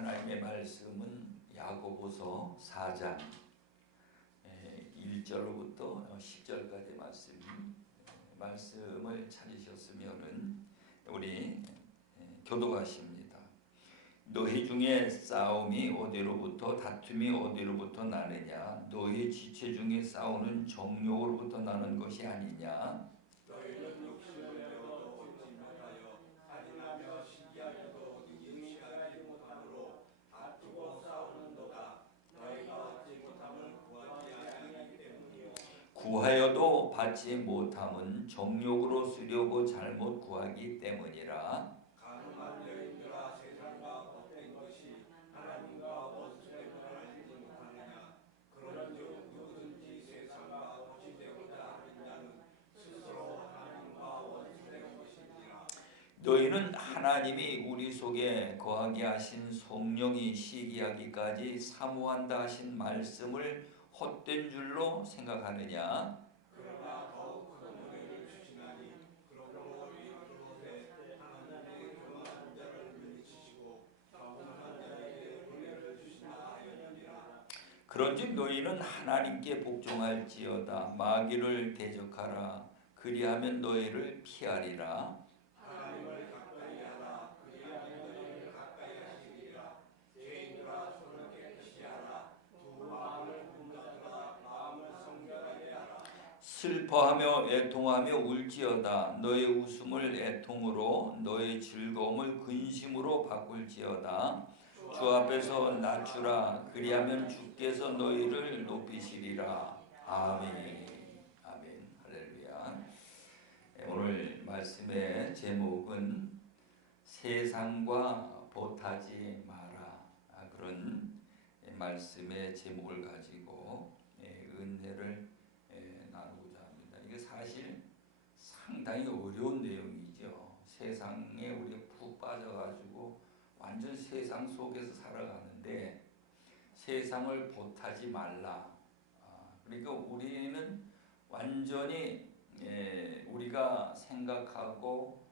하나님의 말씀은 야고보서 4장 1절로부터 10절까지 말씀을 찾으셨으면 우리 교독하십니다. 너희 중에 싸움이 어디로부터 다툼이 어디로부터 나느냐? 너희 지체 중에 싸우는 정욕으로부터 나는 것이 아니냐? 너희는 욕심을 내어도 얻지 못하여 살인하며 시기하여도 능시하지 못함으로 다투고 싸우는도다. 너희가 얻지 못함은 구하지 아니하기 때문이요. 구하여도 받지 못함은 정욕으로 쓰려고 잘못 구하기 때문이라. 가늠한 여인들아, 세상과 헛된 것이 하나님과 원수됨을 알지 못하느냐? 그런즉 누구든지 세상과 벗이 되고자 하는 자는 스스로 하나님과 원수된 것이니라. 너희는 하나님이 우리 속에 거하게 하신 성령이 시기하기까지 사모한다 하신 말씀을 헛된 줄로 생각하느냐? 그러나 더욱 큰 은혜를 주시나니 그러므로 이 그릇에 하나님의 교만한 자를 물리치시고 겸손한 자에게 은혜를 주신다 하였느니라. 그런즉 너희는 하나님께 복종할지어다. 마귀를 대적하라. 그리하면 너희를 피하리라. 하나님을 가까이 하라. 그리하면 너희를 가까이 하시리라. 죄인들아, 손을 깨끗이 하라. 두 마음을 품자들아, 마음을 성결하게 하라. 슬퍼하며 애통하며 울지어다. 너의 웃음을 애통으로 너의 즐거움을 근심으로 바꿀지어다. 주 앞에서 낮추라. 그리하면 주께서 너희를 높이시리라. 아멘. 아멘. 할렐루야. 오늘 말씀의 제목은 세상과 보타지 마라. 그런 말씀의 제목을 가지고 은혜를 나누고자 합니다. 이게 사실 상당히 어려운 내용이죠. 세상에 우리가 푹 빠져가지고 완전 세상 속에서 살아가는데 세상을 보타지 말라. 그러니까 우리는 완전히 우리가 생각하고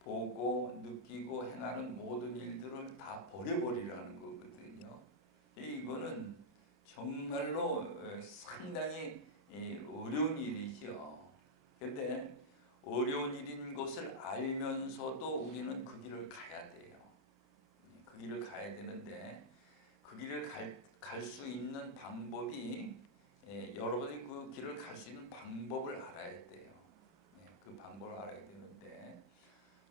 보고 느끼고 행하는 모든 일들을 다 버려버리라는 거거든요. 이거는 정말로 상당히 어려운 일이죠. 근데 어려운 일인 것을 알면서도 우리는 그 길을 가야 돼요. 그 길을 가야 되는데 그 길을 갈 수 있는 방법이 여러분이 그 길을 갈 수 있는 방법을 알아야 돼요. 그 방법을 알아야 되는데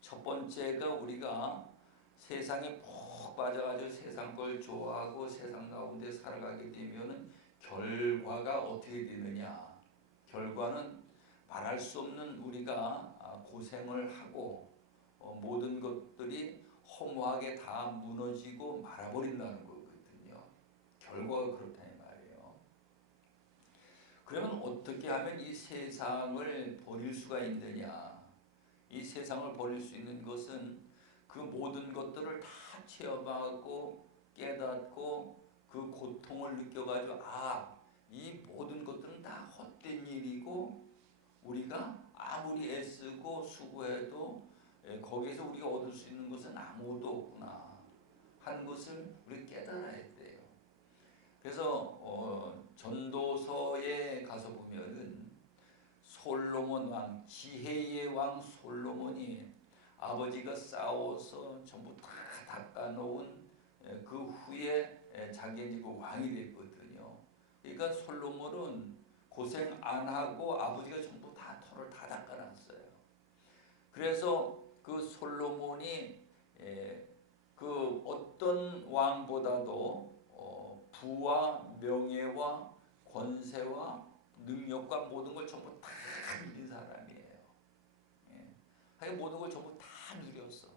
첫 번째가 우리가 세상에 푹 빠져가지고 세상 걸 좋아하고 세상 가운데 살아가게 되면은 결과가 어떻게 되느냐? 결과는 말할 수 없는 우리가 고생을 하고 모든 것들이 허무하게 다 무너지고 말아버린다는 거거든요. 결과가 그렇다는 말이에요. 그러면 어떻게 하면 이 세상을 버릴 수가 있느냐? 이 세상을 버릴 수 있는 것은 그 모든 것들을 다 체험하고 깨닫고 그 고통을 느껴가지고 이 모든 것들은 다 헛된 일이고 우리가 아무리 애쓰고 수고해도 거기에서 우리가 얻을 수 있는 것은 아무것도 없구나 하는 것을 우리 깨달아야 돼요. 그래서 전도서에 가서 보면은 솔로몬 왕, 지혜의 왕 솔로몬이 아버지가 싸워서 전부 다 닦아놓은 그 후에 자기가 그 왕이 됐거든요. 그러니까 솔로몬은 고생 안 하고 아버지가 전부 다 터를 다 닦아놨어요. 그래서 그 솔로몬이 그 어떤 왕보다도 부와 명예와 권세와 능력과 모든 걸 전부 다 누린 사람이에요. 하여간 모든 걸 전부 다 누렸어.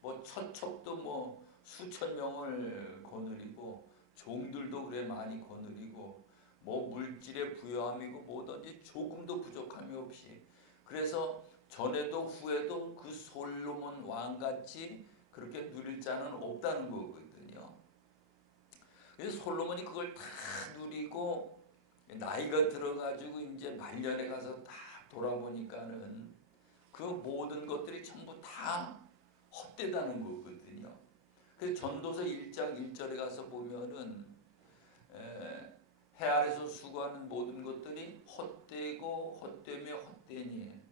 뭐 처첩도 뭐 수천 명을 거느리고 종들도 그래 많이 거느리고 뭐 물질의 부여함이고 뭐든지 조금도 부족함이 없이 그래서 전에도 후에도 그 솔로몬 왕같이 그렇게 누릴 자는 없다는 거거든요. 그래서 솔로몬이 그걸 다 누리고 나이가 들어가지고 이제 말년에 가서 다 돌아보니까는 그 모든 것들이 전부 다 헛되다는 거거든요. 그 전도서 1장 1절에 가서 보면은 해 아래서 수고하는 모든 것들이 헛되고 헛되며 헛되니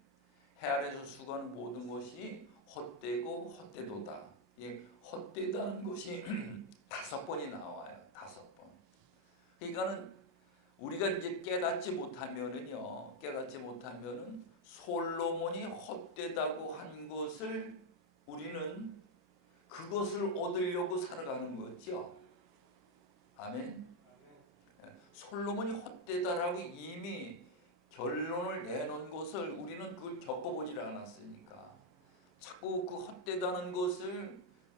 해 아래서 수고하는 모든 것이 헛되고 헛되도다. 예, 헛되다는 것이 5번이 나와요. 5번. 그러니까는 우리가 이제 깨닫지 못하면은 솔로몬이 헛되다고 한 것을 우리는 그것을 얻으려고 살아가는 거죠. 아멘. 솔로몬이 헛되다라고 이미 결론을 내놓은 것을 우리는 그걸 겪어보질 않았으니까 자꾸 그 헛되다는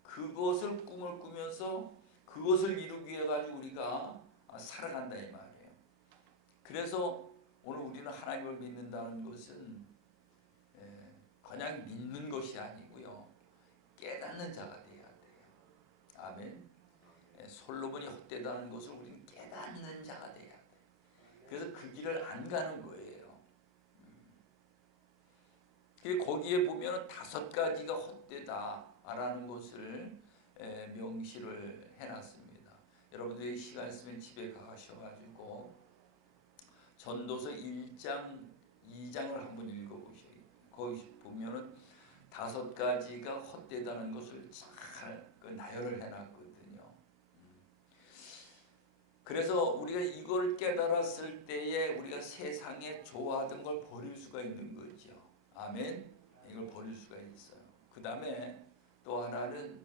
그것을 꿈을 꾸면서 그것을 이루기 위해 가지고 우리가 살아간다 이 말이에요. 그래서 오늘 우리는 하나님을 믿는다는 것은 그냥 믿는 것이 아니고요, 깨닫는 자가 돼야 돼요. 아멘. 솔로몬이 헛되다는 것을 우리는 깨닫는 자가 돼야 돼요. 그래서 그 길을 안 가는 거예요. 거기에 보면 5가지가 헛되다라는 것을 명시를 해놨습니다. 여러분들이 시간 있으면 집에 가셔가지고 전도서 1장, 2장을 한번 읽어보셔요. 거기 보면은 5가지가 헛되다는 것을 잘 나열을 해놨거든요. 그래서 우리가 이걸 깨달았을 때에 우리가 세상에 좋아하던 걸 버릴 수가 있는 거죠. 아멘. 이걸 버릴 수가 있어요. 그 다음에 또 하나는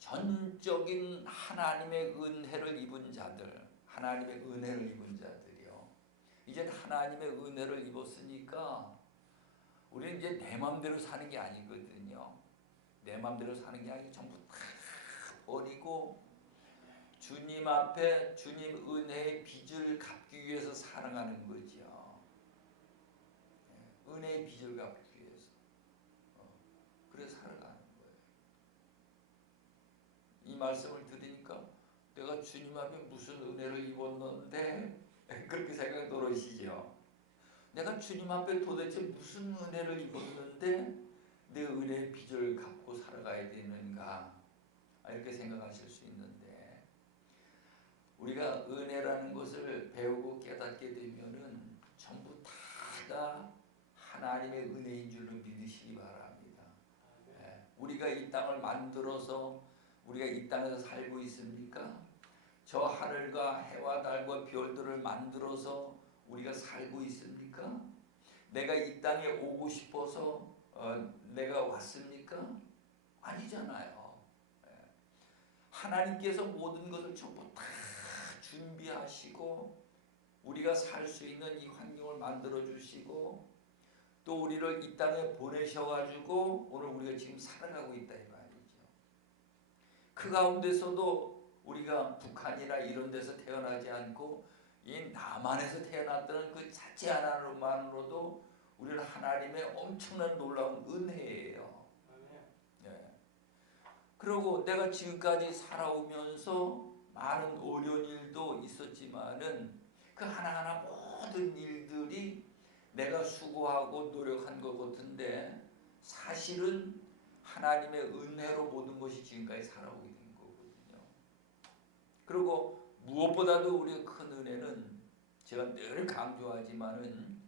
전적인 하나님의 은혜를 입은 자들, 하나님의 은혜를 입은 자들이요. 이제 하나님의 은혜를 입었으니까 우리는 이제 내 마음대로 사는 게 아니거든요. 내 마음대로 사는 게 아니고 전부 다 버리고 주님 앞에 주님 은혜의 빚을 갚기 위해서 살아가는 거죠. 은혜의 빚을 갚기 위해서. 그래서 살아가는 거예요. 이 말씀을 들으니까 내가 주님 앞에 무슨 은혜를 입었는데 그렇게 생각 들으시죠. 내가 주님 앞에 도대체 무슨 은혜를 입었는데 내 은혜의 빚을 갚고 살아가야 되는가, 이렇게 생각하실 수 있는데, 우리가 은혜라는 것을 배우고 깨닫게 되면은 전부 다가 하나님의 은혜인 줄로 믿으시기 바랍니다. 우리가 이 땅을 만들어서 우리가 이 땅에서 살고 있습니까? 저 하늘과 해와 달과 별들을 만들어서 우리가 살고 있습니까? 내가 이 땅에 오고 싶어서 내가 왔습니까? 아니잖아요. 하나님께서 모든 것을 전부 다 준비하시고 우리가 살 수 있는 이 환경을 만들어 주시고 또 우리를 이 땅에 보내셔가지고 오늘 우리가 지금 살아가고 있다 이 말이죠. 그 가운데서도 우리가 북한이나 이런 데서 태어나지 않고 이 남한에서 태어났다는 그 자체 하나만으로도 우리는 하나님의 엄청난 놀라운 은혜예요. 네. 그리고 내가 지금까지 살아오면서 많은 어려운 일도 있었지만은 그 하나하나 모든 일들이 내가 수고하고 노력한 것 같은데 사실은 하나님의 은혜로 모든 것이 지금까지 살아오게 된 거거든요. 그리고 무엇보다도 우리의 큰 은혜는 제가 늘 강조하지만은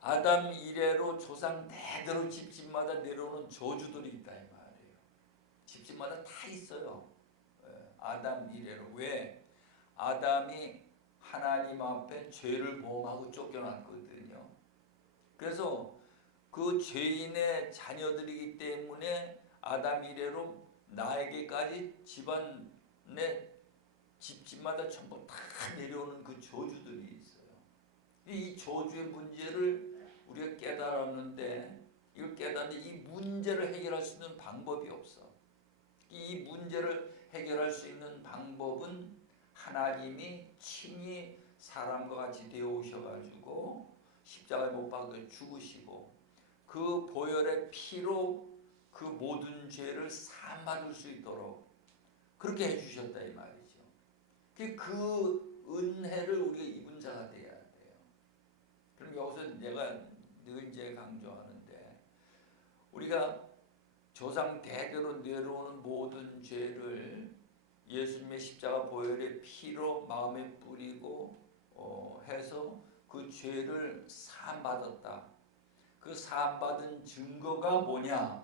아담 이래로 조상 대대로 집집마다 내려오는 저주들이 있다 이 말이에요. 집집마다 다 있어요. 아담 이래로. 왜? 아담이 하나님 앞에 죄를 범하고 쫓겨났거든요. 그래서 그 죄인의 자녀들이기 때문에 아담 이래로 나에게까지 집안의 집집마다 전부 다 내려오는 그 저주들이 있어요. 이 저주의 문제를 우리가 깨달았는데 이걸 깨닫는데 이 문제를 해결할 수 있는 방법이 없어. 이 문제를 해결할 수 있는 방법은 하나님이 친히 사람과 같이 되어 오셔가지고 십자가에 못 박혀 죽으시고 그 보혈의 피로 그 모든 죄를 사함받을 수 있도록 그렇게 해주셨다 이 말이죠. 그 은혜를 우리가 입은 자가 돼야 돼요. 그럼 여기서 내가 늘 이제 강조하는데 우리가 조상 대대로 내려오는 모든 죄를 예수님의 십자가 보혈의 피로 마음에 뿌리고 해서 그 죄를 사함받았다. 그 사함받은 증거가 뭐냐?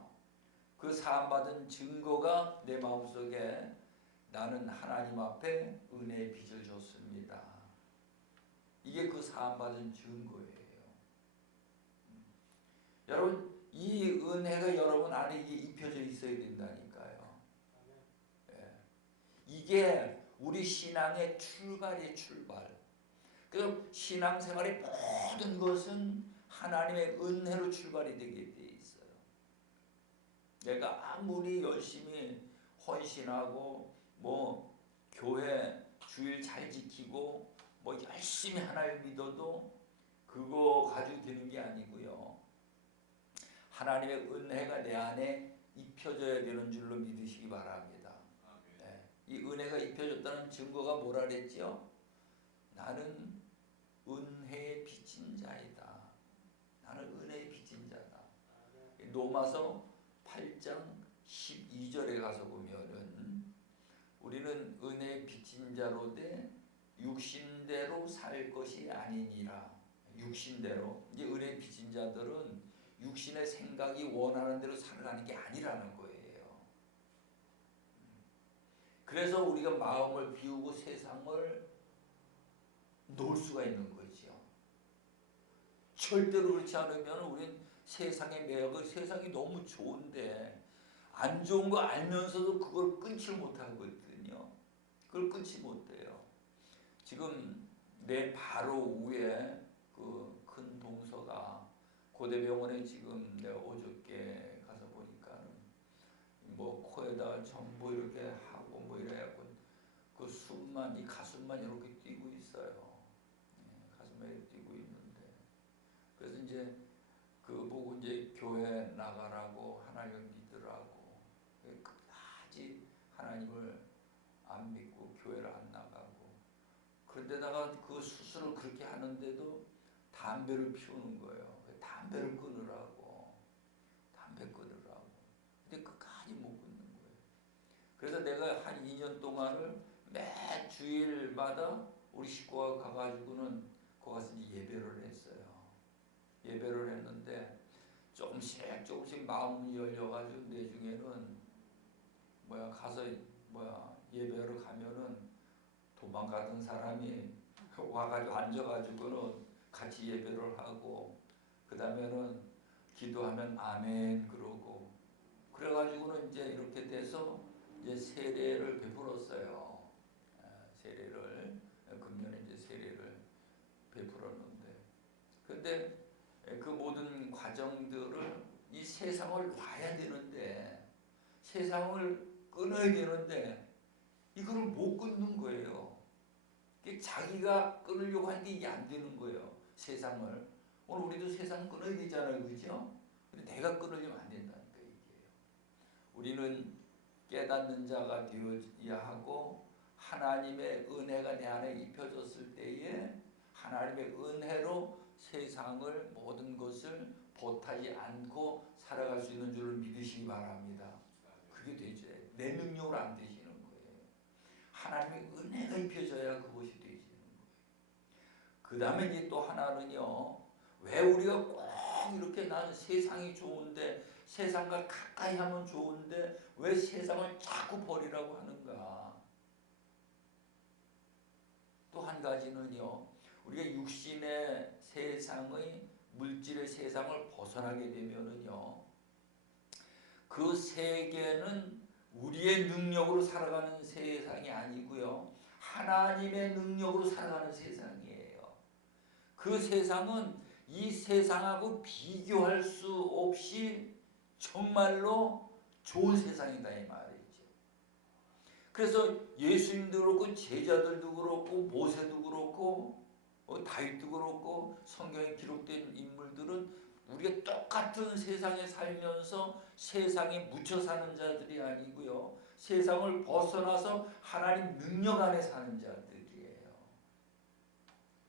그 사함받은 증거가 내 마음속에 나는 하나님 앞에 은혜의 빚을 줬습니다. 이게 그 사함받은 증거예요. 여러분, 이 은혜가 여러분 안에 이게 입혀져 있어야 된다니까요. 예. 이게 우리 신앙의 출발이에요, 출발. 그 신앙생활의 모든 것은 하나님의 은혜로 출발이 되게 돼 있어요. 내가 아무리 열심히 헌신하고 뭐 교회 주일 잘 지키고 뭐 열심히 하나님 믿어도 그거 가지고 되는 게 아니고요. 하나님의 은혜가 내 안에 입혀져야 되는 줄로 믿으시기 바랍니다. 네. 이 은혜가 입혀졌다는 증거가 뭐라 그랬죠? 나는 은혜에 빚진 자이다. 나는 은혜에 빚진 자다. 로마서 8장 12절에 가서 보면은 우리는 은혜에 빚진 자로 돼 육신대로 살 것이 아니니라. 육신대로. 이제 은혜에 빚진 자들은 육신의 생각이 원하는 대로 살아가는 게 아니라는 거예요. 그래서 우리가 마음을 비우고 세상을 놓을 수가 있는 거죠. 절대로 그렇지 않으면 우린 세상에 매여가 세상이 너무 좋은데 안 좋은 거 알면서도 그걸 끊지 못하거든요. 그걸 끊지 못해요. 지금 내 바로 위에 그 큰 동서가 고대병원에 지금 내가 어저께 가서 보니까 뭐 코에다 전부 이렇게 하고 뭐 이래갖고 그 숨만 이 가슴만 이렇게 뛰고 있어요. 가슴에 뛰고 있는데 그래서 이제 그 보고 이제 교회 나가라고 하나님을 믿으라고 끝까지 하나님을 안 믿고 교회를 안 나가고 그런데다가 그 수술을 그렇게 하는데도 담배를 피우는 거예요. 담배를 끊으라고. 담배 끊으라고. 근데 끝까지 못 끊는 거예요. 그래서 내가 한 2년 동안을 매 주일마다 우리 식구가 가가지고는 거기 가서 예배를 했어요. 예배를 했는데 조금씩 마음이 열려가지고 내중에는 가서 예배를 가면은 도망가던 사람이 와가지고 앉아가지고는 같이 예배를 하고 그 다음에는 기도하면 아멘 그러고 그래가지고는 이제 이렇게 돼서 이제 세례를 베풀었어요. 세례를 금년에 이제 세례를 베풀었는데 근데 그 모든 과정들을 이 세상을 놔야 되는데 세상을 끊어야 되는데 이걸 못 끊는 거예요. 자기가 끊으려고 하는데 이게 안 되는 거예요. 세상을. 오늘 우리도 세상 끊어야 되잖아요. 그죠? 근데 내가 끊으려면 안 된다니까 이게요. 우리는 깨닫는 자가 되어야 하고 하나님의 은혜가 내 안에 입혀졌을 때에 하나님의 은혜로 세상을 모든 것을 보타지 않고 살아갈 수 있는 줄을 믿으시기 바랍니다. 그게 되죠. 내 능력으로 안 되시는 거예요. 하나님의 은혜가 입혀져야 그것이 되시는 거예요. 그 다음에 이제 또 하나는요. 왜 우리가 꼭 이렇게 나는 세상이 좋은데 세상과 가까이 하면 좋은데 왜 세상을 자꾸 버리라고 하는가. 또 한 가지는요. 우리가 육신의 세상의 물질의 세상을 벗어나게 되면은요. 그 세계는 우리의 능력으로 살아가는 세상이 아니고요. 하나님의 능력으로 살아가는 세상이에요. 그 세상은 이 세상하고 비교할 수 없이 정말로 좋은 세상이다 이 말이죠. 그래서 예수님도 그렇고 제자들도 그렇고 모세도 그렇고 다윗도 그렇고 성경에 기록된 인물들은 우리가 똑같은 세상에 살면서 세상에 묻혀 사는 자들이 아니고요. 세상을 벗어나서 하나님 능력 안에 사는 자들이에요.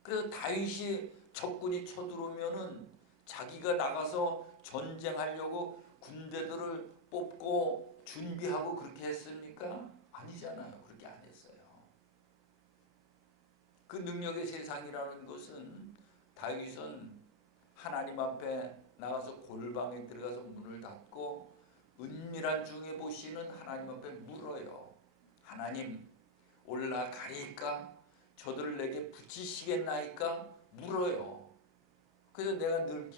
그래서 다윗이 적군이 쳐들어오면은 자기가 나가서 전쟁하려고 군대들을 뽑고 준비하고 그렇게 했습니까? 아니잖아요. 그렇게 안 했어요. 그 능력의 세상이라는 것은 다윗은 하나님 앞에 나가서 골방에 들어가서 문을 닫고 은밀한 중에 보시는 하나님 앞에 물어요. 하나님, 올라가리까? 저들을 내게 붙이시겠나이까? 물어요. 그래서 내가 늘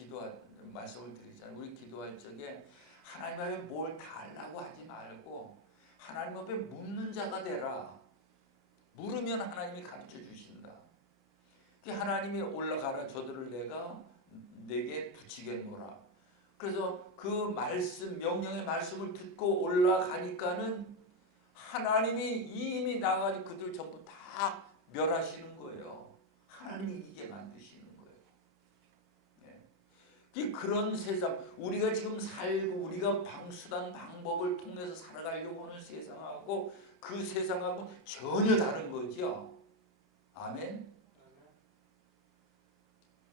말씀을 드리잖아요. 우리 기도할 적에 하나님 앞에 뭘 달라고 하지 말고 하나님 앞에 묻는 자가 되라. 물으면 하나님이 가르쳐 주신다. 하나님이 올라가라, 저들을 내게 붙이겠노라. 그래서 그 말씀, 명령의 말씀을 듣고 올라가니까는 하나님이 이미 나가지고 그들 전부 다 멸하시는 거예요. 하나님이 이기게 만드시는 거예요. 네. 그런 세상, 우리가 지금 살고 우리가 방수단 방법을 통해서 살아가려고 하는 세상하고 그 세상하고 전혀 다른 거죠. 아멘.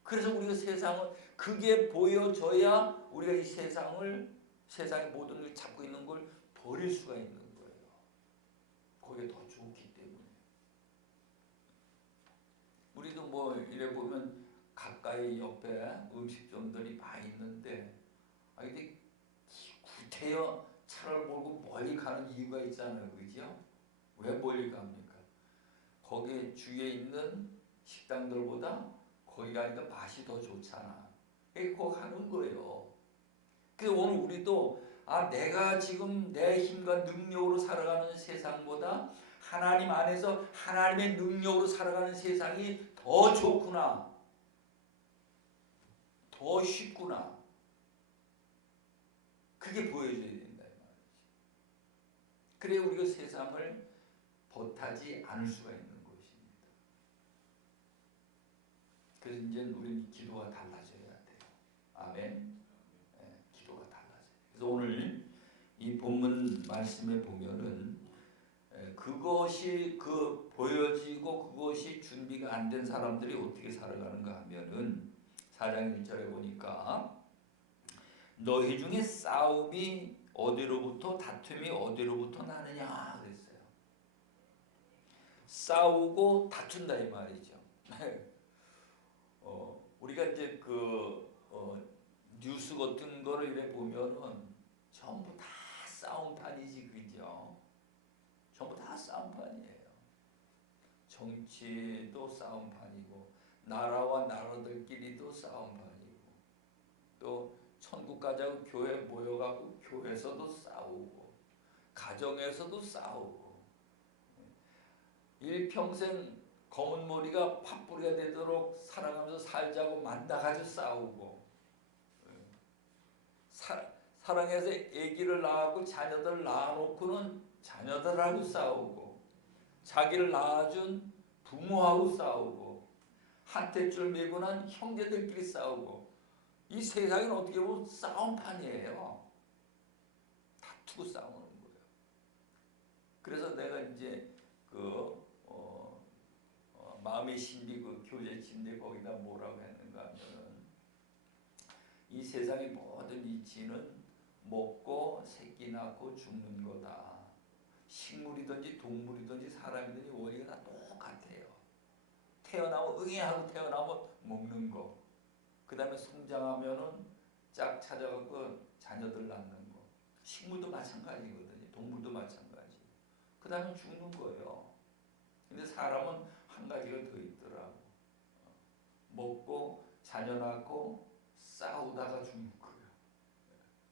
그래서 우리가 세상을 그게 보여져야 우리가 이 세상의 모든 걸 잡고 있는 걸 버릴 수가 있는 거예요. 그게 더 좋기 때문에. 우리도 뭐 이래 보면 가까이 옆에 음식점들이 많이 있는데 근데 구태여 차를 몰고 멀리 가는 이유가 있잖아요. 그죠? 왜 멀리 갑니까? 거기 주위에 있는 식당들보다 거기 가니까 맛이 더 좋잖아. 거기 가는 거예요. 그래서 오늘 우리도 내가 지금 내 힘과 능력으로 살아가는 세상보다 하나님 안에서 하나님의 능력으로 살아가는 세상이 더 좋구나. 더 쉽구나. 그게 보여줘야 된다. 그래야 우리가 세상을 벗하지 않을 수가 있는 것입니다. 그래서 이제 우리는 기도가 달라져야 돼요. 아멘. 네, 기도가 달라져요. 그래서 오늘 이 본문 말씀에 보면은 그것이 보여지고 그것이 준비가 안 된 사람들이 어떻게 살아가는가 하면은 4장 1절에 보니까 너희 중에 싸움이 어디로부터 다툼이 어디로부터 나느냐 그랬어요. 싸우고 다툰다 이 말이죠. 우리가 이제 뉴스 같은 거를 이래 보면은 전부 다 싸움판이지, 그죠? 전부 다 싸움판이에요. 정치도 싸움판이고 나라와 나라들끼리도 싸움판이고 또 천국 가자고 교회 모여가고 교회에서도 싸우고 가정에서도 싸우고 일평생 검은 머리가 팥뿌리가 되도록 살아가면서 살자고 만나가지고 싸우고 사랑해서 아기를 낳고 자녀들을 낳아놓고는 자녀들하고 싸우고 자기를 낳아준 부모하고 싸우고 한탯줄 메고 난 형제들끼리 싸우고 이 세상은 어떻게 보면 싸움판이에요. 다투고 싸우는 거예요. 그래서 내가 이제 마음의 신비 교제 침대 거기다 뭐라고 했는가 하면은 이 세상의 모든 이치는 먹고 새끼 낳고 죽는 거다. 식물이든지 동물이든지 사람이든지 원리가 다 똑같아요. 태어나면 응애하고 태어나면 먹는 거. 그 다음에 성장하면은 짝 찾아가고 자녀들 낳는 거. 식물도 마찬가지거든요. 동물도 마찬가지. 그 다음에 죽는 거예요. 근데 사람은 한 가지가 더 있더라고. 먹고 자녀 낳고 싸우다가 죽는 거예요.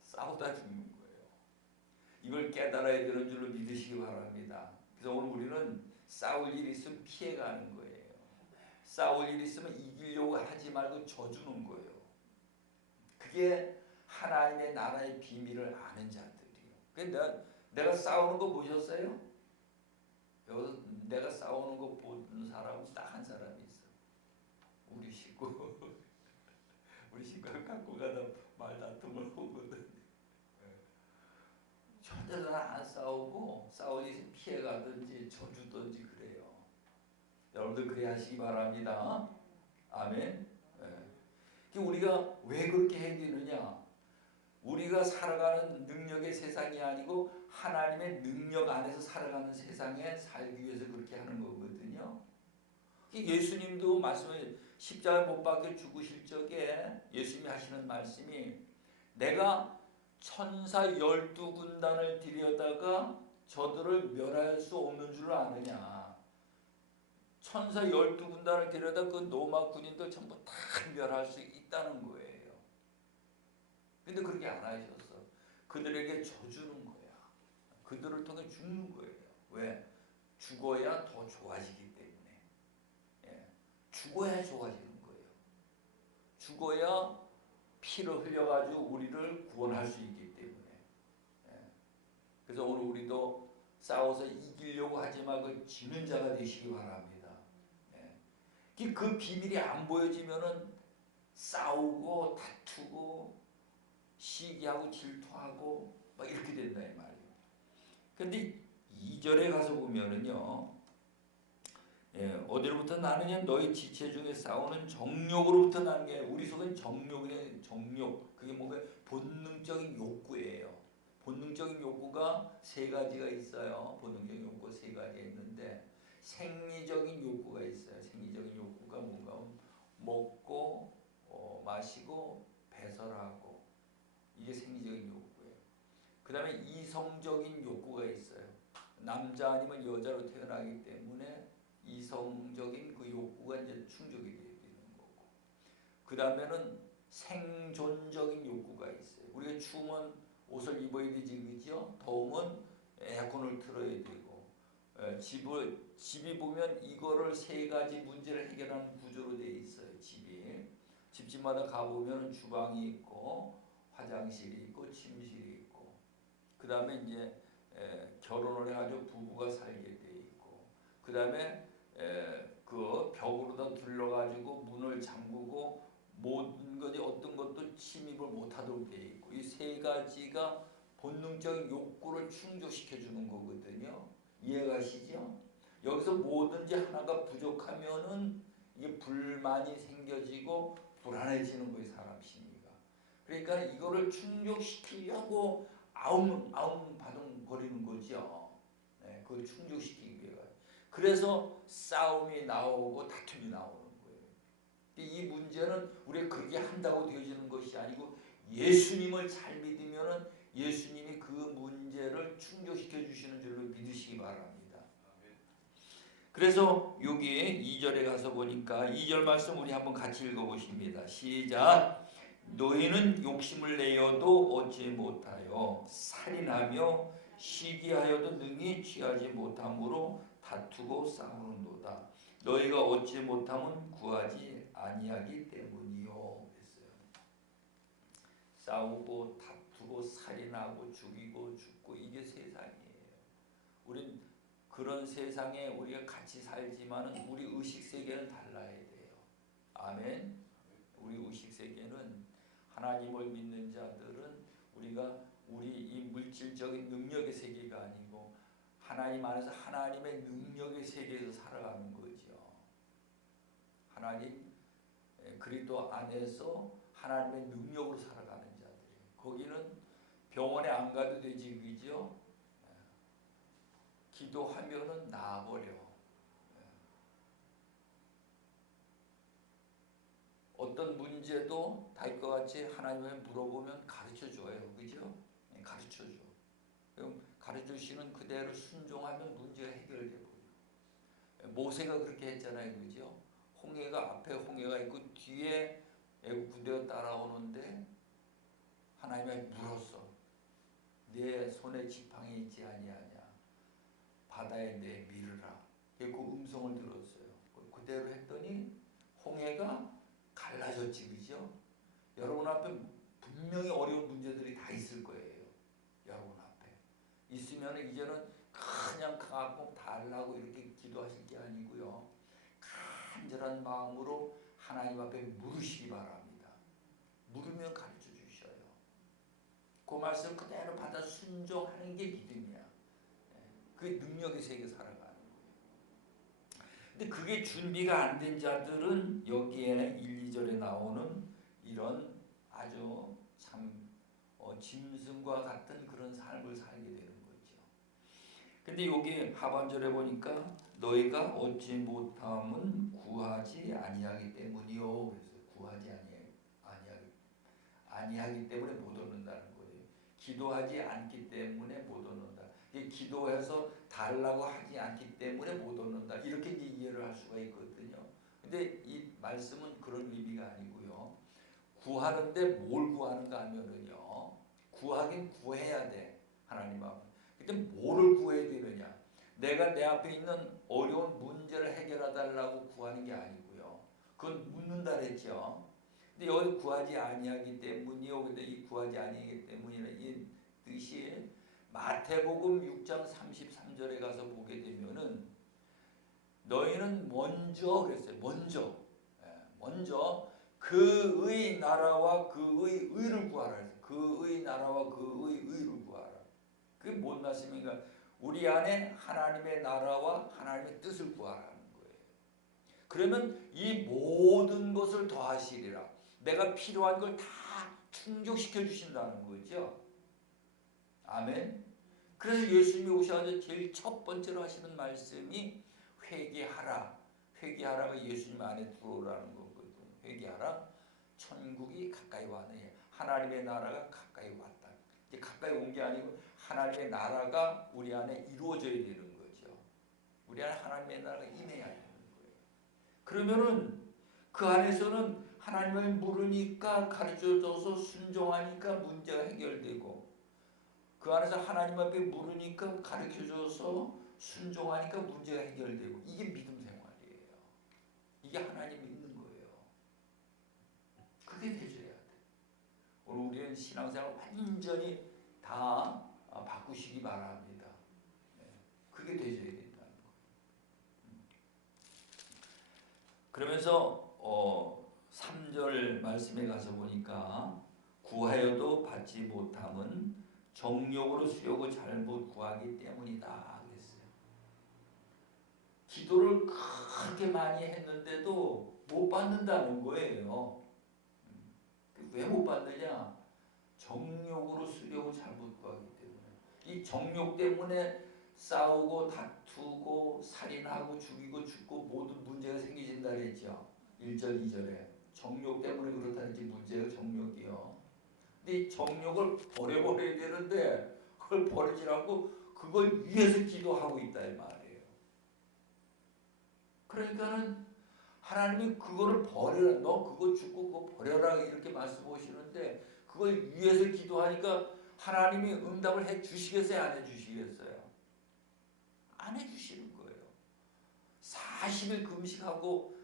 싸우다 죽는 거예요. 이걸 깨달아야 되는 줄로 믿으시기 바랍니다. 그래서 오늘 우리는 싸울 일이 있으면 피해가는 거예요. 싸울 일이 있으면 이기려고 하지 말고 져주는 거예요. 그게 하나님의 나라의 비밀을 아는 자들이에요. 그러니까 내가 싸우는 거 보셨어요? 여기서 내가 싸우는 거 보는 사람은 딱 한 사람이 있어. 우리 식구. 우리 식구가 갖고 가다 말다툼을 하거든. 전혀 안 싸우고 싸울 일 피해가든지 져주든지 그래요. 여러분들 그래 하시기 바랍니다. 아멘. 우리가 왜 그렇게 해야 되느냐? 우리가 살아가는 능력의 세상이 아니고 하나님의 능력 안에서 살아가는 세상에 살기 위해서 그렇게 하는 거거든요. 예수님도 말씀을 십자가에 못 박혀 죽으실 적에 예수님이 하시는 말씀이 내가 천사 12군단을 들여다가 저들을 멸할 수 없는 줄 아느냐. 천사 12군단을 데려다 그 로마 군인들 전부 다 멸할 수 있다는 거예요. 근데 그렇게 안 하셨어. 그들에게 져주는 거야. 그들을 통해 죽는 거예요. 왜? 죽어야 더 좋아지기 때문에. 예. 죽어야 좋아지는 거예요. 죽어야 피를 흘려가지고 우리를 구원할 수 있기 때문에. 예. 그래서 오늘 우리도 싸워서 이기려고 하지 말고 지는 자가 되시기 바랍니다. 예. 그 비밀이 안 보여지면은 싸우고 다투고 시기하고 질투하고 막 이렇게 된다 이 말이에요. 근데 2절에 가서 보면은요, 예, 어디로부터 나느냐 너희 지체 중에 싸우는 정욕으로부터 나는 게 우리 속은 정욕이네. 정욕 그게 뭔가 본능적인 욕구예요. 본능적인 욕구가 세 가지가 있어요. 본능적인 욕구가 세 가지가 있는데 생리적인 욕구가 있어요. 생리적인 욕구가 뭔가 먹고 마시고 배설하고 이게 생리적인 욕구예요. 그 다음에 이성적인 욕구가 있어요. 남자 아니면 여자로 태어나기 때문에 이성적인 그 욕구가 이제 충족이 되는 거고. 그 다음에는 생존적인 욕구가 있어요. 우리가 추우면 옷을 입어야 되지, 그죠? 더우면 에어컨을 틀어야 되고. 집이 보면 이거를 세 가지 문제를 해결하는 구조로 되어 있어요. 집집마다 가보면 주방이 있고 화장실이 있고 침실이 있고 그 다음에 이제 결혼을 해가지고 부부가 살게 돼 있고 그 다음에 그 벽으로다 둘러가지고 문을 잠그고 모든 것이 어떤 것도 침입을 못하도록 돼 있고 이 세 가지가 본능적인 욕구를 충족시켜 주는 거거든요. 이해가시죠? 여기서 뭐든지 하나가 부족하면은 이게 불만이 생겨지고 불안해지는 거예요, 사람 심리가. 그러니까 이거를 충족시키려고 아웅바둥거리는 거죠. 네, 그걸 충족시키기 위해. 그래서 싸움이 나오고 다툼이 나오는 거예요. 이 문제는 우리가 그렇게 한다고 되어지는 것이 아니고 예수님을 잘 믿으면은 예수님이 그 문제를 충족시켜 주시는 줄로 믿으시기 바랍니다. 그래서 여기 2절에 가서 보니까 2절 말씀 우리 한번 같이 읽어보십니다. 시작. 너희는 욕심을 내어도 얻지 못하여 살인하며 시기하여도 능히 취하지 못함으로 다투고 싸우는도다. 너희가 얻지 못하면 구하지 아니하기 때문이요. 그랬어요. 싸우고 다투고 살인하고 죽이고 죽고 이게 세상이에요. 우린 그런 세상에 우리가 같이 살지만은 우리 의식 세계는 달라야 돼요. 아멘. 우리 의식 세계는 하나님을 믿는 자들은 우리 이 물질적인 능력의 세계가 아니고 하나님 안에서 하나님의 능력의 세계에서 살아가는 거죠. 하나님 그리스도 안에서 하나님의 능력으로 살아가는 자들이에요. 거기는 병원에 안 가도 되지, 그죠? 기도하면은 나아버려. 어떤 문제도 다윗과 같이 하나님께 물어보면 가르쳐줘요. 그죠? 가르쳐줘. 그럼 가르쳐주시는 그대로 순종하면 문제가 해결돼 버려. 모세가 그렇게 했잖아요. 그죠? 홍해가 앞에 홍해가 있고 뒤에 애국 군대가 따라오는데 하나님이 물었어. 내 손에 지팡이 있지 아니하냐. 바다에 내밀으라. 그 음성을 들었어요. 그대로 했더니 홍해가 갈라졌지, 그죠? 여러분 앞에 분명히 어려운 문제들이 다 있을 거예요. 여러분 앞에 있으면 이제는 그냥 가고 달라고 이렇게 기도하실 게 아니고요. 간절한 마음으로 하나님 앞에 물으시기 바랍니다. 물으면 가르쳐 주셔요. 그 말씀 그대로 받아 순종하는 게 믿음이야. 그게 능력의 세계 살아가는 거예요. 근데 그게 준비가 안 된 자들은 여기에 1, 2절에 나오는 이런 아주 참 짐승과 같은 그런 삶을 살게 되는 거죠. 근데 여기 하반절에 보니까 너희가 얻지 못함은 구하지 아니하기 때문이요. 그래서 구하지 아니하기 때문에 못 얻는다는 거예요. 기도하지 않기 때문에 못 얻는다. 기도해서 달라고 하지 않기 때문에 못 얻는다. 이렇게 이제 이해를 할 수가 있거든요. 근데 이 말씀은 그런 의미가 아니고요. 구하는데 뭘 구하는가 하면은요. 구하긴 구해야 돼. 하나님 앞에. 근데 뭐를 구해야 되느냐? 내가 내 앞에 있는 어려운 문제를 해결해 달라고 구하는 게 아니고요. 그건 묻는다 그랬죠. 근데 여기 구하지 아니하기 때문이요. 근데 이 구하지 아니하기 때문이라는 이 뜻이 마태복음 6장 33절에 가서 보게 되면은 너희는 먼저 그랬어요. 먼저 그의 나라와 그의 의를 구하라 그랬어요. 그의 나라와 그의 의를 구하라. 그게 뭔 말씀인가? 우리 안에 하나님의 나라와 하나님의 뜻을 구하라는 거예요. 그러면 이 모든 것을 더하시리라. 내가 필요한 걸 다 충족시켜 주신다는 거죠. 아멘. 그래서 예수님이 오셔서 제일 첫 번째로 하시는 말씀이 회개하라. 회개하라가 예수님 안에 들어오라는 거거든요. 회개하라. 천국이 가까이 왔네. 하나님의 나라가 가까이 왔다. 이제 가까이 온 게 아니고 하나님의 나라가 우리 안에 이루어져야 되는 거죠. 우리 안에 하나님의 나라가 임해야 되는 거예요. 그러면은 그 안에서는 하나님을 물으니까 가르쳐줘서 순종하니까 문제가 해결되고, 그 안에서 하나님 앞에 물으니까 가르쳐줘서 순종하니까 문제가 해결되고, 이게 믿음 생활이에요. 이게 하나님 믿는 거예요. 그게 되셔야 돼. 오늘 우리는 신앙생활 완전히 다 바꾸시기 바랍니다. 그게 되셔야 된다는 거예요. 그러면서 3절 말씀에 가서 보니까 구하여도 받지 못함은 정욕으로 수려고 잘못 구하기 때문이다 그랬어요. 기도를 그렇게 많이 했는데도 못 받는다는 거예요. 왜 못 받느냐? 정욕으로 수려고 잘못 구하기 때문에. 이 정욕 때문에 싸우고 다투고 살인하고 죽이고 죽고 모든 문제가 생기진다 그랬죠. 1절 2절에 정욕 때문에 그렇다는 게 문제예요. 정욕이요. 근데 이 정욕을 버려버려야 되는데 그걸 버리지 않고 그걸 위해서 기도하고 있다 이 말이에요. 그러니까는 하나님이 그거를 버려라. 너 그거 죽고 그거 버려라 이렇게 말씀하시는데 그걸 위해서 기도하니까 하나님이 응답을 해 주시겠어요? 안 해 주시겠어요? 안 해 주시는 거예요. 40일 금식하고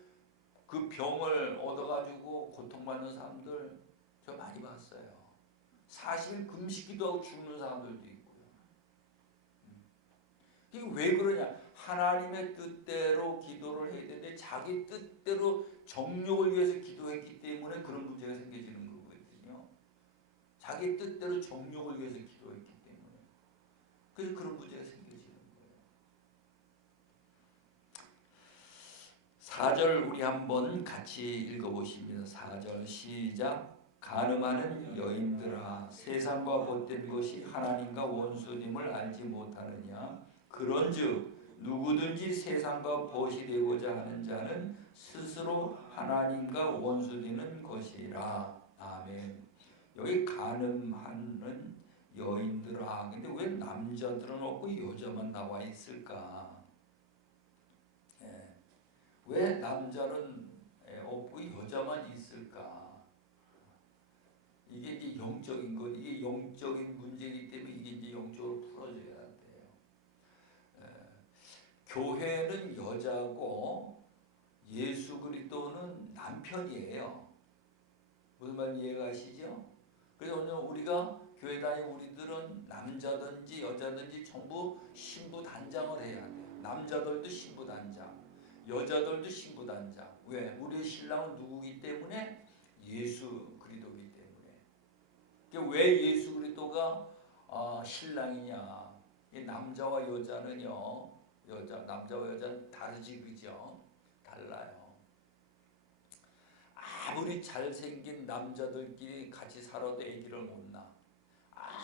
그 병을 얻어가지고 고통받는 사람들 저 많이 봤어요. 40일 금식기도 하고 죽는 사람들도 있고요. 이게 왜 그러냐? 하나님의 뜻대로 기도를 해야 되는데 자기 뜻대로 정욕을 위해서 기도했기 때문에 그런 문제가 생겨지는 거거든요. 자기 뜻대로 정욕을 위해서 기도했기 때문에 그래서 그런 문제가 생겨지는 거예요. 4절 우리 한번 같이 읽어보십니다. 4절 시작. 간음하는 여인들아 세상과 못된 것이 하나님과 원수님을 알지 못하느냐. 그런즉 누구든지 세상과 벗이 되고자 하는 자는 스스로 하나님과 원수되는 것이라. 아멘. 여기 간음하는 여인들아. 근데 왜 남자들은 없고 여자만 나와 있을까? 왜 남자는 없고 여자만 있을까? 이게 이제 영적인 것, 이게 영적인 문제이기 때문에 이게 이제 영적으로 풀어져야 돼요. 교회는 여자고 예수 그리스도는 남편이에요. 무슨 말 이해가시죠? 그래서 오늘 우리가 교회 다니는 우리들은 남자든지 여자든지 전부 신부 단장을 해야 돼요. 남자들도 신부 단장, 여자들도 신부 단장. 왜? 우리의 신랑은 누구기 때문에? 예수 그리스도이기 때문에. 왜 예수 그리스도가 신랑이냐? 남자와 여자는요, 남자와 여자는 다르지, 그죠? 달라요. 아무리 잘생긴 남자들끼리 같이 살아도 아기를 못 낳아.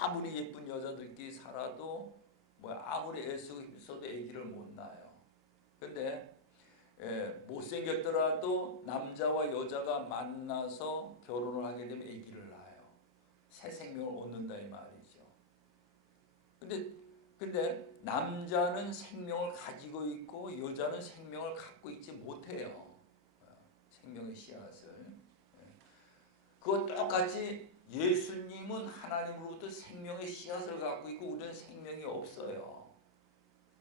아무리 예쁜 여자들끼리 살아도 아무리 애쓰고 힘써도 아기를 못 낳아요. 근데 못생겼더라도 남자와 여자가 만나서 결혼을 하게 되면 아기를 낳아요. 새 생명을 얻는다 이 말이죠. 근데 남자는 생명을 가지고 있고 여자는 생명을 갖고 있지 못해요. 생명의 씨앗을. 그거 똑같이 예수님은 하나님으로부터 생명의 씨앗을 갖고 있고 우리는 생명이 없어요.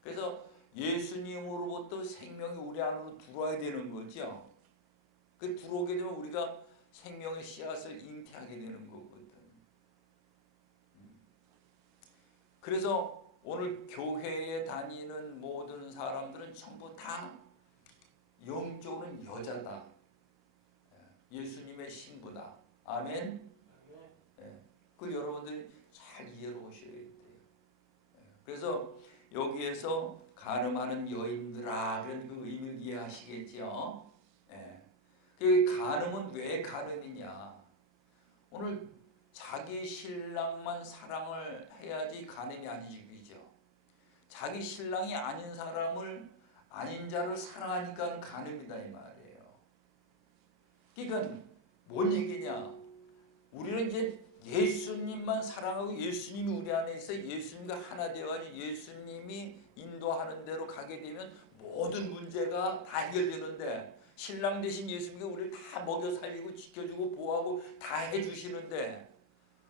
그래서 예수님으로부터 생명이 우리 안으로 들어와야 되는 거죠. 그 들어오게 되면 우리가 생명의 씨앗을 잉태하게 되는 거거든. 그래서 오늘 교회에 다니는 모든 사람들은 전부 다 영적으로는 여자다. 예수님의 신부다. 아멘. 그 여러분들이 잘 이해를 하셔야 돼요. 그래서 여기에서 간음하는 여인들아 그런 그 의미를 이해하시겠죠. 그 간음은 왜 간음이냐? 오늘 자기 신랑만 사랑을 해야지 간음이 아니지, 그죠? 자기 신랑이 아닌 사람을 아닌 자를 사랑하니까 간음이다 이 말이에요. 그러니까 뭔 얘기냐? 우리는 이제 예수님만 사랑하고 예수님이 우리 안에 있어 예수님과 하나 되어가지고 예수님이 인도하는 대로 가게 되면 모든 문제가 다 해결되는데 신랑 대신 예수님이 우리를 다 먹여 살리고 지켜주고 보호하고 다 해주시는데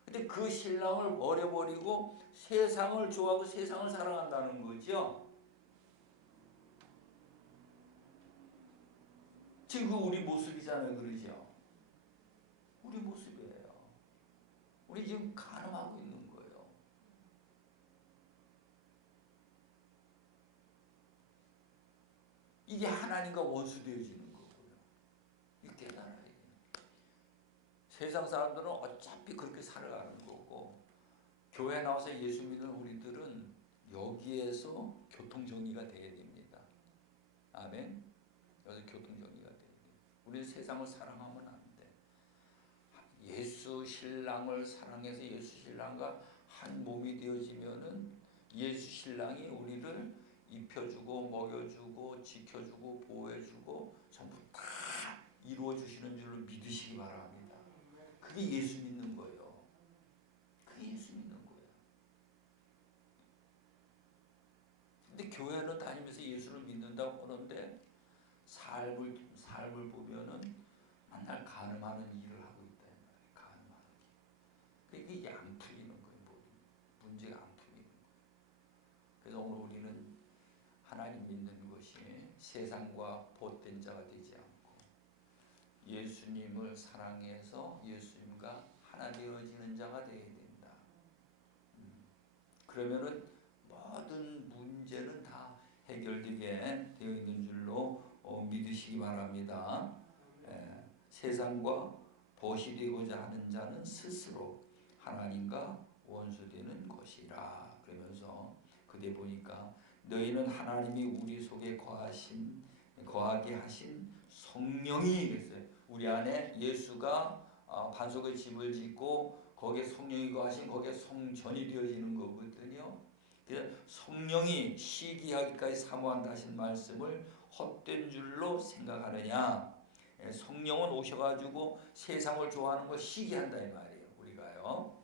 근데 그 신랑을 버려버리고 세상을 좋아하고 세상을 사랑한다는 거죠. 지금 그 우리 모습이잖아요. 그러죠? 우리 모습이에요. 우리 지금 간음하고 있는 거예요. 이게 하나님과 원수되어지는 거고요. 이거 깨달아야 돼요. 세상 사람들은 어차피 그렇게 살아가는 거고 교회 나와서 예수 믿는 우리들은 여기에서 교통정리가 돼야 됩니다. 아멘. 여기서 교통정리가 돼야 돼요. 우리는 세상을 사랑하면 안 돼. 예수 신랑을 사랑해서 예수 신랑과 한 몸이 되어지면은 예수 신랑이 우리를 입혀주고 먹여주고 지켜주고 보호해주고 전부 다 이루어주시는 줄로 믿으시기 바랍니다. 그게 예수 믿는 거예요. 그게 예수 믿는 거예요. 근데 교회는 다니면서 예수를 믿는다고 하는데 삶을 보면은 맨날 간음하는 일을 하고 있다. 간음하는 일. 이게 안 풀리는 거예요. 문제가 안 풀리는 거예요. 그래서 오늘 우리는 하나님 믿는 것이 세상과 보탠 자가 되지 않고 예수님을 사랑해서 예수님과 하나 되어지는 자가 되어야 된다. 그러면은 모든 문제는 다 해결되게 되어 있는 줄로 믿으시기 바랍니다. 세상과 벗이 되고자 하는 자는 스스로 하나님과 원수되는 것이라. 그러면서 그때 보니까 너희는 하나님이 우리 속에 거하게 하신 성령이 그랬어요. 우리 안에 예수가 반석의 집을 짓고 거기에 성령이 거하신 거기에 성전이 되어지는 거거든요. 성령이 시기하기까지 사모한다 하신 말씀을 헛된 줄로 생각하느냐. 성령은 오셔가지고 세상을 좋아하는 걸 시기한다 이 말이에요. 우리가요.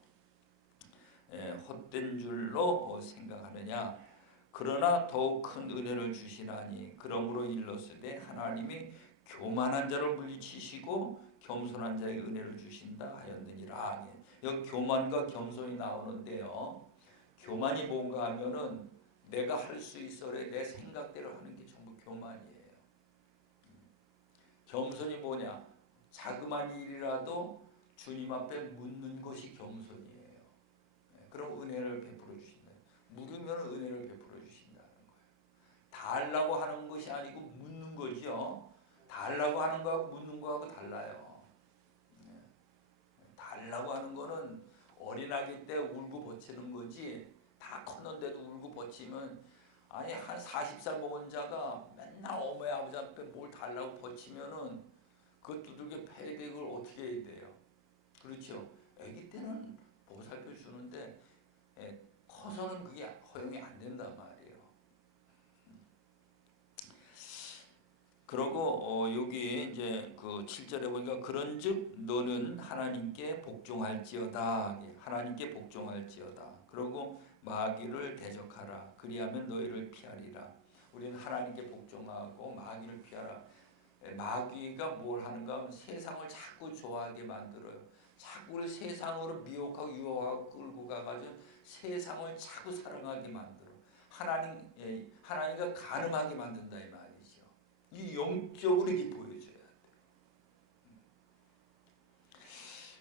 헛된 줄로 생각하느냐. 그러나 더욱 큰 은혜를 주시나니 그러므로 일렀으되 하나님이 교만한 자를 물리치시고 겸손한 자에게 은혜를 주신다 하였느니라. 여기 교만과 겸손이 나오는데요. 교만이 뭔가 하면은 내가 할 수 있어래 내 생각대로 하는 게 전부 교만이에요. 겸손이 뭐냐? 자그마한 일이라도 주님 앞에 묻는 것이 겸손이에요. 그럼 은혜를 베풀어 주신다. 물으면 은혜를 베풀어 주신다는 거예요. 달라고 하는 것이 아니고 묻는 거죠. 달라고 하는 거하고 묻는 거하고 달라요. 달라고 하는 거는 어린아기 때 울고 버티는 거지 다 컸는데도 울고 버티면 아니 한 40살 먹은 자가 맨날 어머니 아버지 앞에 뭘 달라고 버티면은 그 두들겨 패대를 어떻게 해야 돼요? 그렇죠. 아기 때는 보살펴 주는데 커서는 그게 허용이 안 된단 말이에요. 그러고 여기 이제 그 7절에 보니까 그런즉 너는 하나님께 복종할지어다. 하나님께 복종할지어다. 그러고 마귀를 대적하라. 그리하면 너희를 피하리라. 우리는 하나님께 복종하고 마귀를 피하라. 마귀가 뭘 하는가 하면 세상을 자꾸 좋아하게 만들어요. 자꾸 우리 세상으로 미혹하고 유혹하고 끌고 가가지고 세상을 자꾸 사랑하게 만들어. 하나님과 가늠하게 만든다 이 말이죠. 이 영적으로 이렇게 보여줘야 돼요.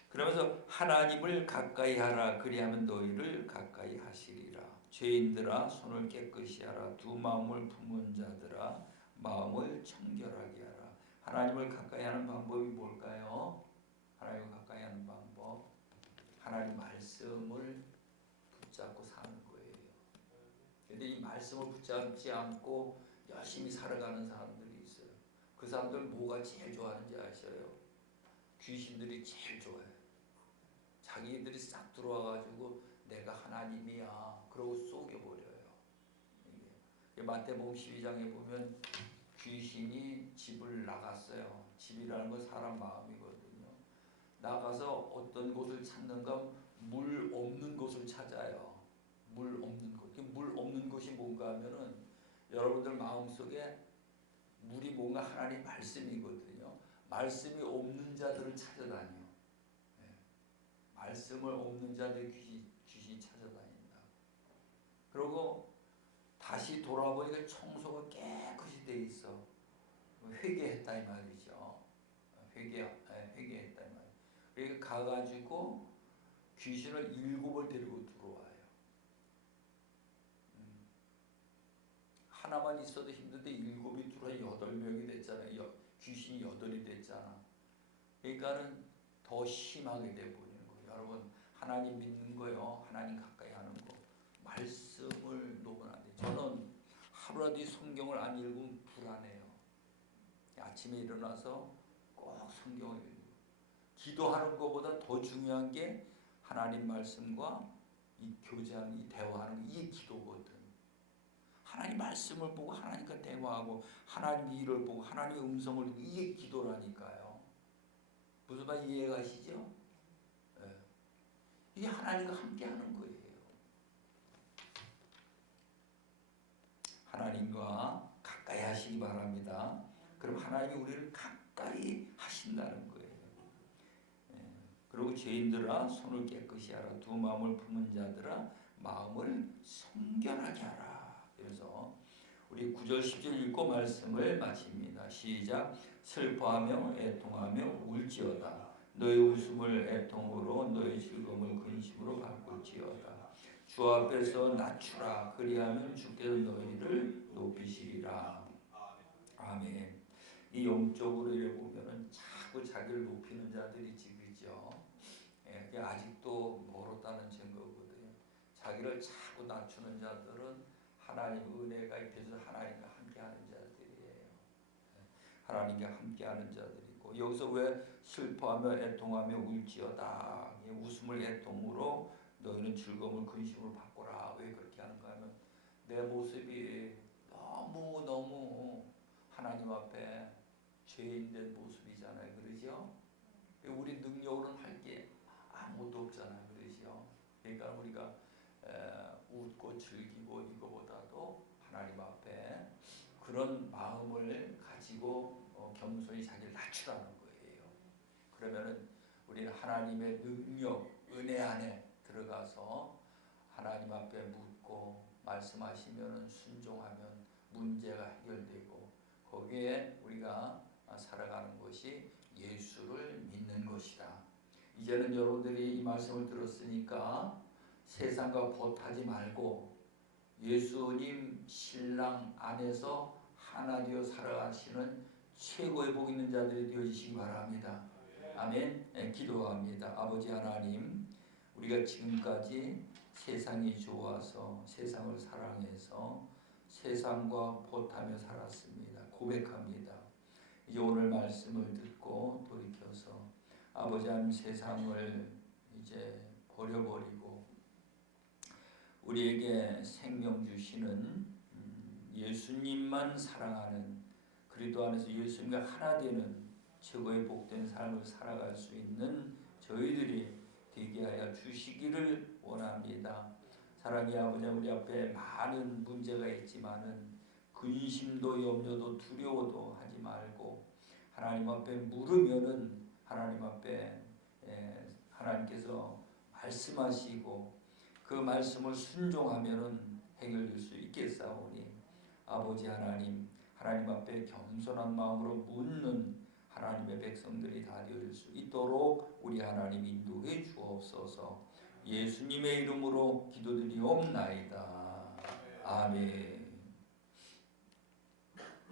그러면서 하나님을 가까이 하라. 그리하면 너희를 가까이 하시리라. 죄인들아 손을 깨끗이 하라. 두 마음을 품은 자들아 마음을 청결하게 하라. 하나님을 가까이 하는 방법이 뭘까요? 하나님을 가까이 하는 방법, 하나님 말씀을 붙잡고 사는 거예요. 근데 이 말씀을 붙잡지 않고 열심히 살아가는 사람들이 있어요. 그 사람들 뭐가 제일 좋아하는지 아셔요? 귀신들이 제일 좋아해요. 자기들이 싹 들어와가지고 내가 하나님이야 그러고 속여버려요. 이게 마태복음 12장에 보면 귀신이 집을 나갔어요. 집이라는 건 사람 마음이거든요. 나가서 어떤 곳을 찾는가? 물 없는 곳을 찾아요. 물 없는 곳. 물 없는 곳이 뭔가 하면은 여러분들 마음속에 물이 뭔가 하나님 말씀이거든요. 말씀이 없는 자들을 찾아다녀. 말씀을 없는 자들 귀신이 찾아다닌다. 그리고 다시 돌아보니까 청소가 깨끗이 돼 있어. 회개했다 이 말이죠. 회개했다 이 말이죠. 그러니까 가가지고 귀신을 7을 데리고 들어와요. 하나만 있어도 힘든데 7이 들어와 8명이 됐잖아요. 귀신이 8이 됐잖아. 그러니까는 더 심하게 돼버리는 거예요. 여러분 하나님 믿는 거요. 하나님 가까이 하는 거. 말씀을 놓으면 안 돼요. 저는 하루라도 성경을 안 읽으면 불안해요. 아침에 일어나서 꼭 성경을 읽고 기도하는 것보다 더 중요한 게 하나님 말씀과 이 교제하는 이 대화하는 이게 기도거든. 하나님 말씀을 보고 하나님과 대화하고 하나님 일을 보고 하나님의 음성을 듣고 이게 기도라니까요. 무슨 말 이해가시죠? 네. 이게 하나님과 함께하는 거예요. 하나님과 가까이 하시기 바랍니다. 그럼 하나님이 우리를 가까이 하신다는 거예요. 그리고 죄인들아 손을 깨끗이 하라. 두 마음을 품은 자들아 마음을 성결하게 하라. 그래서 우리 9절 10절 읽고 말씀을 마칩니다. 시작. 슬퍼하며 애통하며 울지어다. 너의 웃음을 애통으로 너의 즐거움을 근심으로 바꿀지어다. 주 앞에서 낮추라. 그리하면 주께서 너희를 높이시리라. 아멘. 이 영적으로 이래 보면은 자꾸 자기를 높이는 자들이지, 그죠? 예, 아직도 멀었다는 증거거든요. 자기를 자꾸 낮추는 자들은 하나님 은혜가 있어서 하나님과 함께하는 자들이에요. 하나님과 함께하는 자들이고 여기서 왜 슬퍼하며 애통하며 울지어다. 웃음을 애통으로 너희는 즐거움을 근심으로 바꾸라. 왜 그렇게 하는가 하면 내 모습이 너무 하나님 앞에 죄인된 모습이잖아요. 그러죠? 우리 능력으로는 할 게 아무것도 없잖아요. 그러죠? 그러니까 우리가 웃고 즐기고 이거보다도 하나님 앞에 그런 마음을 가지고 겸손히 자기를 낮추라는 거예요. 그러면은 우리는 하나님의 능력, 은혜 안에 들어가서 하나님 앞에 묻고 말씀하시면 순종하면 문제가 해결되고 거기에 우리가 살아가는 것이 예수를 믿는 것이다. 이제는 여러분들이 이 말씀을 들었으니까 세상과 벗하지 말고 예수님 신랑 안에서 하나 되어 살아가시는 최고의 복 있는 자들이 되어주시기 바랍니다. 아멘. 기도합니다. 아버지 하나님, 우리가 지금까지 세상이 좋아서 세상을 사랑해서 세상과 벗하며 살았습니다. 고백합니다. 이제 오늘 말씀을 듣고 돌이켜서 아버지 하나님 세상을 이제 버려버리고 우리에게 생명 주시는 예수님만 사랑하는 그리스도 안에서 예수님과 하나 되는 최고의 복된 삶을 살아갈 수 있는 저희들이 되게 하여 주시기를 원합니다. 사랑의 아버지, 우리 앞에 많은 문제가 있지만은 근심도 염려도 두려워도 하지 말고 하나님 앞에 물으면은 하나님 앞에 하나님께서 말씀하시고 그 말씀을 순종하면은 해결될 수 있겠사오니 아버지 하나님, 하나님 앞에 겸손한 마음으로 묻는 하나님의 백성들이 다 되어질 수 있도록 우리 하나님 인도해 주옵소서. 예수님의 이름으로 기도드리옵나이다. 아멘.